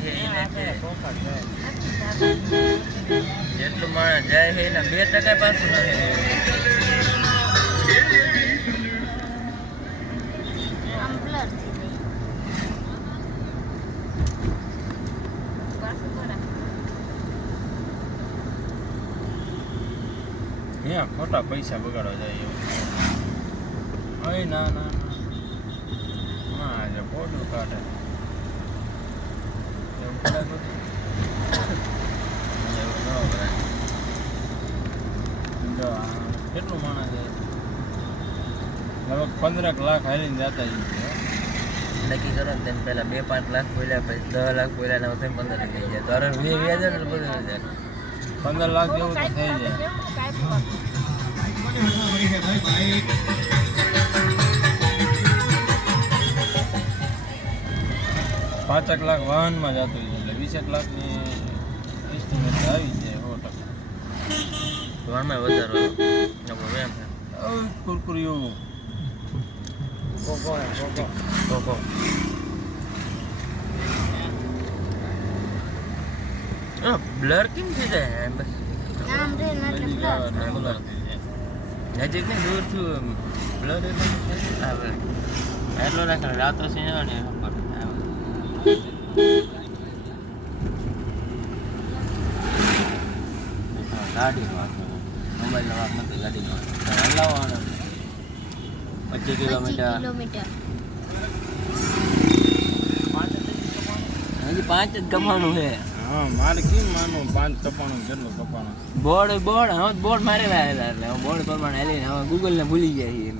છે એને જેટલું માણસ જાય છે એના બે ટકા પાછું નથી અહીંયા ખોટા પૈસા બગાડવા જાય એવું. ના ના ના. ના, આજે ખોટું કાઢે એવું કરે બધું? એવું ન કરાય. જો આ કેટલું માણસ છે લગભગ પંદરક લાખ હારીને જતા નક્કી કરો ને તેમ પહેલા બે પાંચ લાખ બોલ્યા પછી દસ લાખ બોલ્યા ને પંદર પંદર થઈ જાય તો અરે વીસ વ્યાજ ને પંદર હજાર. પંદર લાખ જેવું તો થઈ જાય. પાંચેક લાખ વાહનમાં જતું એટલે લાખની એસ્ટિમેટ આવી જાય સો ટકા. ધોરણમાં વધારો આપણું એમ કુરકુરિયું કોકો બ્લર કેમ થઈ જાય આમ. નજીક ને દૂર છું બ્લર એટલે રાખે રાતો છે ને ખબર પચીસ કિલોમીટર. હજી પાંચ જ કપાણું છે. હા મારે કેમ માનું પાંચ કપાણું કેટલું કપાણું? બોર્ડ બોર્ડ હવે બોર્ડ મારે આવેલા એટલે હવે બોર્ડ પ્રમાણે હાલીને હવે ગૂગલને ભૂલી ગયા છીએ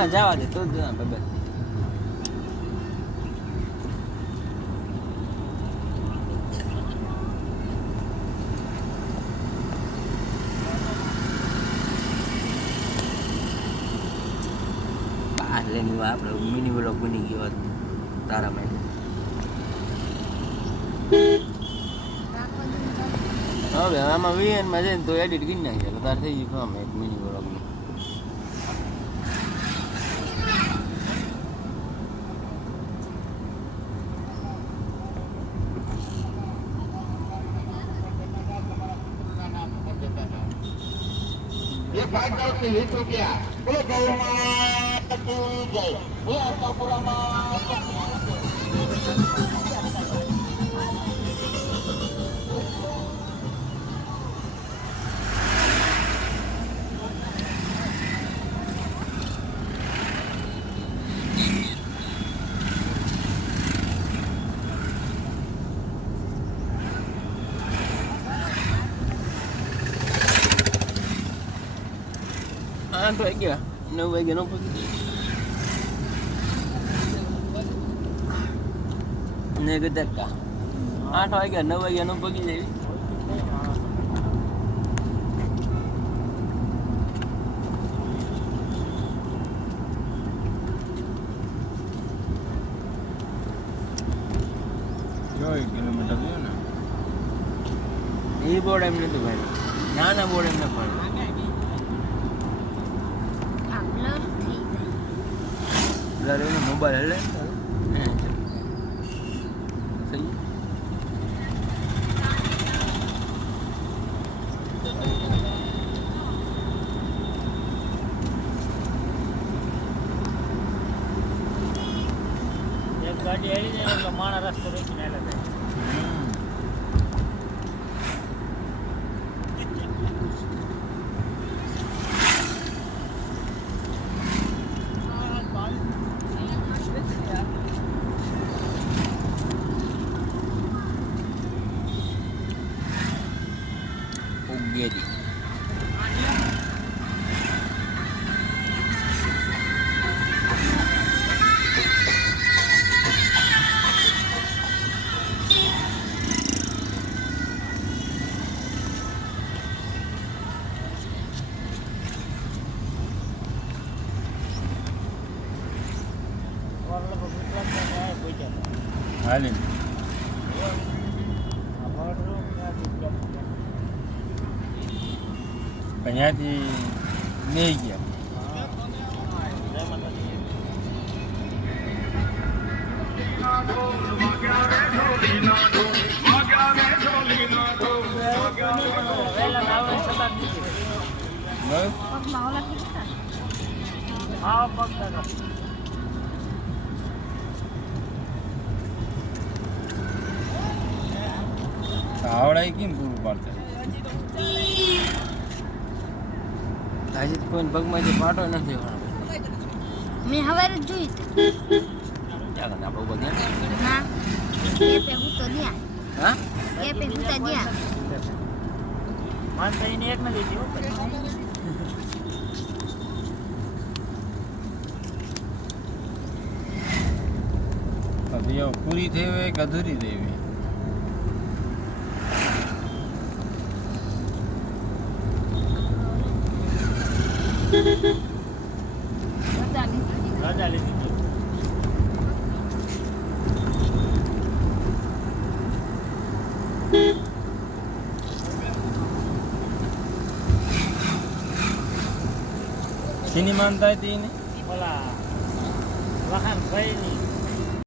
હા, જવા દે, તો જ બરાબર પાછળની આપણે મિની બ્લોક બની ગયો તારા માટે. હવે આમાં વીએનમાં જઈને તો એડિટ કરી નાખીએ તાર થઈ ગયું કામ, એક મિની બ્લોગનું એ ભાગવતની વીસ રૂપિયા બોલો ગૌમાં તું જય. એ આઠ વાગ્યા નવ વાગ્યા નો પગી ને ગદક્કા આઠ વાગ્યા નવ વાગ્યા નો પગી જાય કિલોમીટર એ બોર્ડ એમ નથી ભાઈ નાના બોર્ડ એમને પણ આ બ્લર થઈ જાય એટલે એનો મોબાઈલ એક ગાડી આવી જાય એટલે માણસ રસ્તો રોકીને હાલે медведей. Алин. Алин. પગમાં લઈ ગયા હા પગ આવડાય કેમ પૂરું પાડતા? હજી કોઈ પગમાંથી પાટો નથી મેં હવારે જ જોઈ ચાલો ને આપણે ઊભા ના કેપે હું તો દ્યા હા? કેપે હું તો એક નથી દીધી ભાઈ પૂરી થઈ હોય કે અધૂરી થઈ હોય? Sini mantai ini? Wala. Lahan ini.